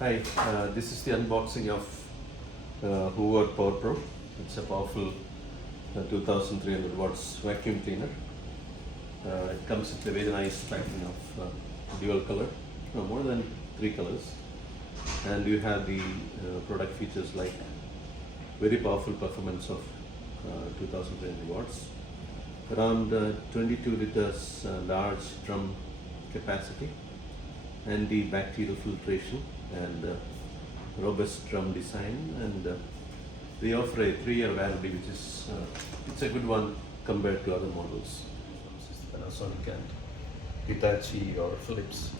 Hi, this is the unboxing of Hoover Power Pro. It's a powerful 2300 watts vacuum cleaner. It comes with a very nice packing of dual color, no, more than 3 colors. And you have the product features like very powerful performance of 2300 watts, around 22 liters large drum capacity, and the bacterial filtration and robust drum design, and they offer a 3-year warranty, which is it's a good one compared to other models. This is Panasonic and Hitachi or Philips,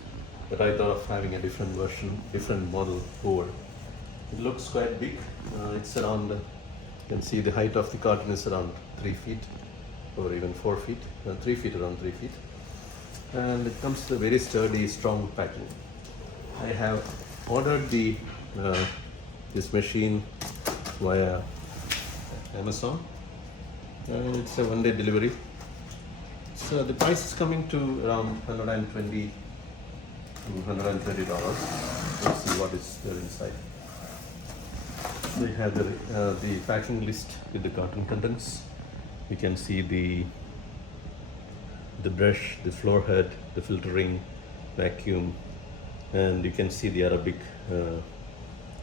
but I thought of having a different version, different model over. It looks quite big. It's around, you can see the height of the carton is around 3 feet or even 4 feet, 3 feet, around 3 feet. And it comes with a very sturdy, strong packing. I have ordered this machine via Amazon, and it's a 1-day delivery. So the price is coming to around $120 to $130. Let's see what is there inside. They have the packing list with the carton contents. You can see the brush, the floor head, the filtering, vacuum, and you can see the Arabic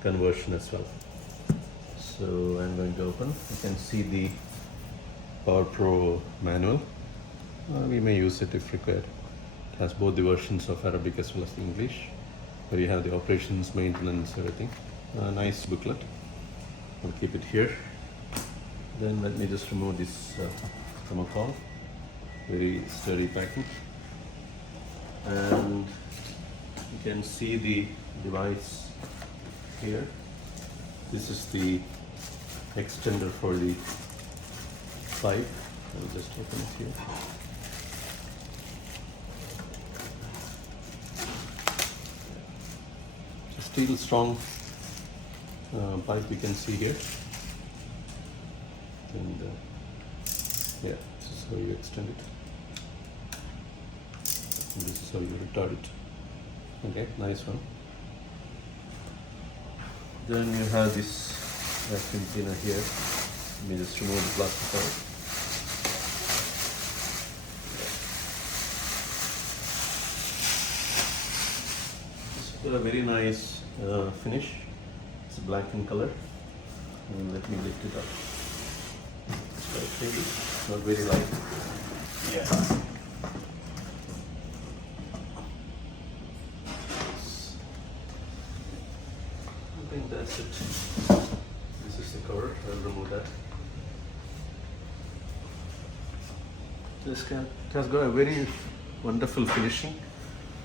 conversion as well. So I'm going to open. You can see the Power Pro manual. We may use it if required. It has both the versions of Arabic as well as the English, where you have the operations, maintenance, everything. Nice booklet. I'll keep it here. Then let me just remove this thermocol. Very sturdy packing, and you can see the device here. This is the extender for the pipe. I'll just open it here. It's a steel strong pipe, you can see here, and yeah, this is how you extend it. And this is how you retard it. Okay, nice one. Then you have this vacuum cleaner here. Let me just remove the plastic out. It's got a very nice finish. It's black in color. And let me lift it up. It's quite heavy, not very light. Yeah. I think that's it. This is the cover. I'll remove that. It has got a very wonderful finishing,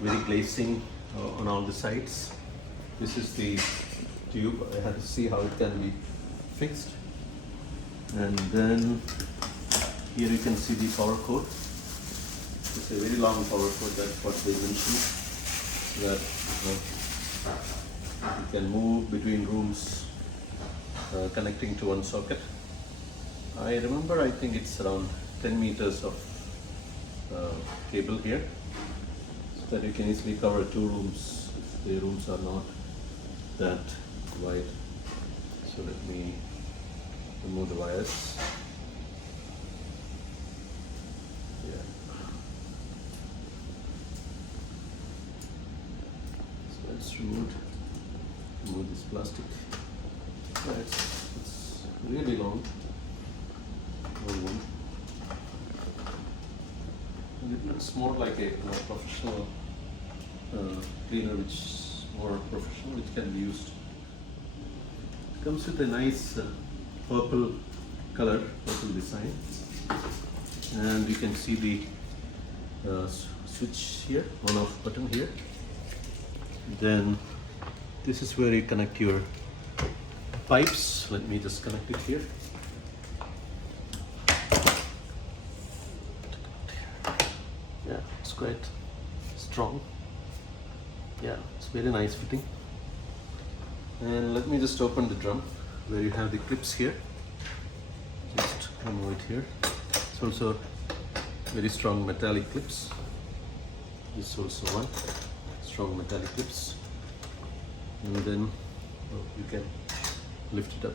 very glazing on all the sides. This is the tube. I have to see how it can be fixed. And then here you can see the power cord. It's a very long power cord. That's what they mentioned. That you can move between rooms, connecting to one socket. I remember, I think it's around 10 meters of cable here, so that you can easily cover 2 rooms if the rooms are not that wide. So let me remove the wires. Yeah. So let's remove this plastic. Yeah, it's really long one. And it looks more like a professional cleaner, which is more professional, which can be used. It comes with a nice purple color, purple design, and you can see the switch here, on-off button here. Then this is where you connect your pipes. Let me just connect it here. Yeah, it's quite strong. Yeah, it's very nice fitting. And let me just open the drum, where you have the clips here. Just remove it here. It's also very strong metallic clips. This is also one strong metallic clips. and then you can lift it up.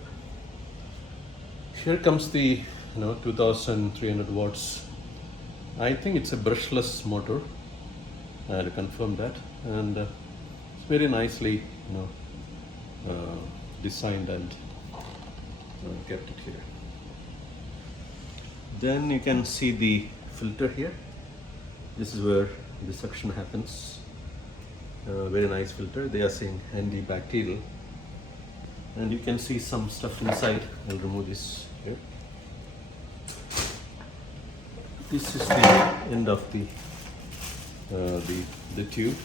Here comes the 2300 watts. I think it's a brushless motor. I had to confirm that, and it's very nicely designed and kept it here. Then you can see the filter here. This is where the suction happens. Very nice filter. They are saying antibacterial, and you can see some stuff inside. I'll remove this here. This is the end of the tube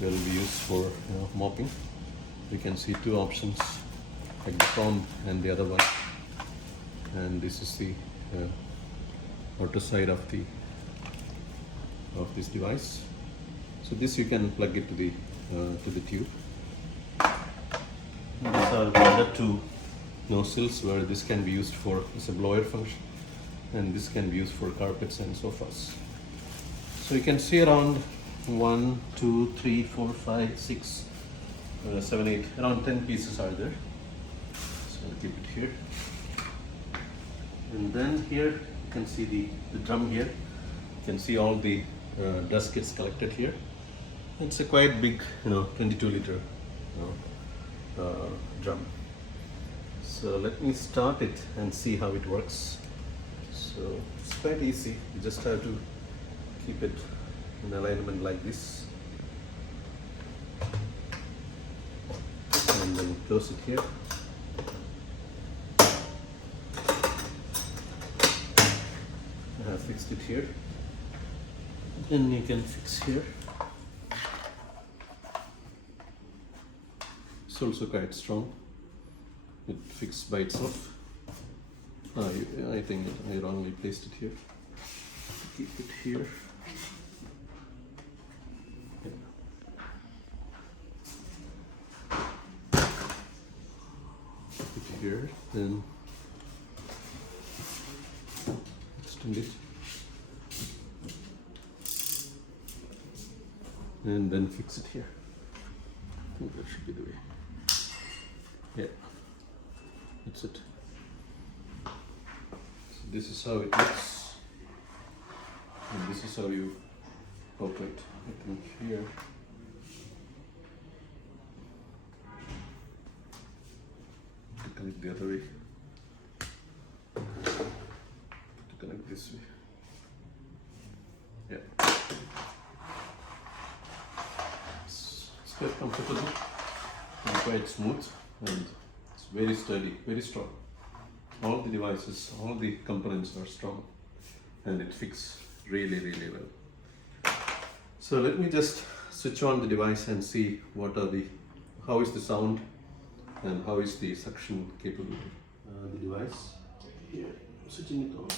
that will be used for mopping. You can see two options, like the front and the other one, and this is the outer side of this device. So this you can plug it to the tube. And these are the other two nozzles where this can be used for as a blower function, and this can be used for carpets and sofas. So you can see around 1, 2, 3, 4, 5, 6, 7, 8, around 10 pieces are there. So I'll keep it here. And then here you can see the drum here. You can see all the dust gets collected here. It's a quite big 22 liter drum. So let me start it and see how it works. So it's quite easy. You just have to keep it in alignment like this, and then close it here. I have fixed it here. Then you can fix here. It's also quite strong. It fixed by itself. I think I wrongly placed it here. Keep it here. Put it here, then extend it, and then fix it here. I think that should be the way. Yeah, that's it. So this is how it looks, and this is how you operate. I think here. To connect the other way. To connect this way. Yeah. It's quite comfortable and quite smooth, and it's very sturdy, very strong. All the devices, all the components are strong, and it fits really, really well. So let me just switch on the device and see how is the sound and how is the suction capability. The device here, switching it on.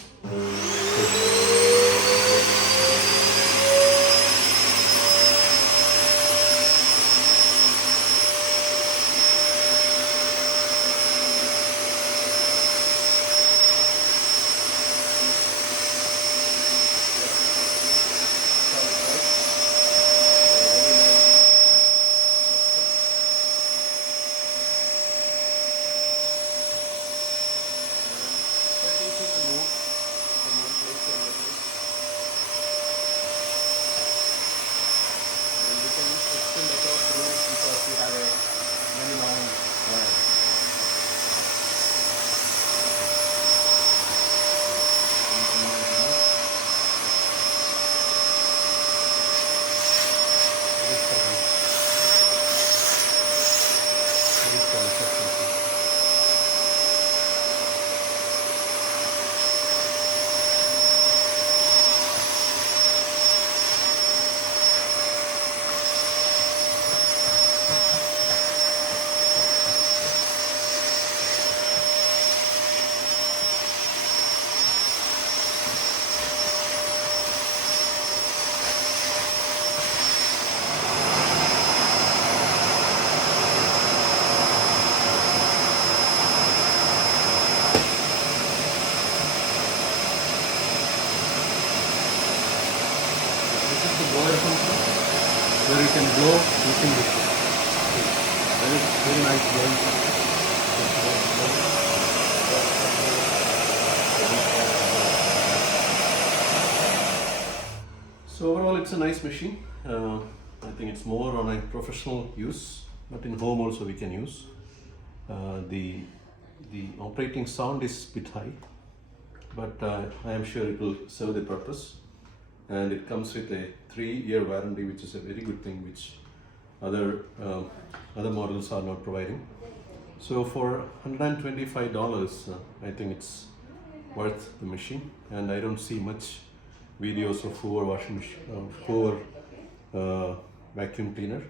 Where you can blow using this. Very nice blades. So overall, it's a nice machine. I think it's more on a professional use, but in home also we can use. The operating sound is a bit high, but I am sure it will serve the purpose. And it comes with a 3-year warranty, which is a very good thing, which other models are not providing. So for $125, I think it's worth the machine. And I don't see much videos of Hoover washing machine, Hoover vacuum cleaner.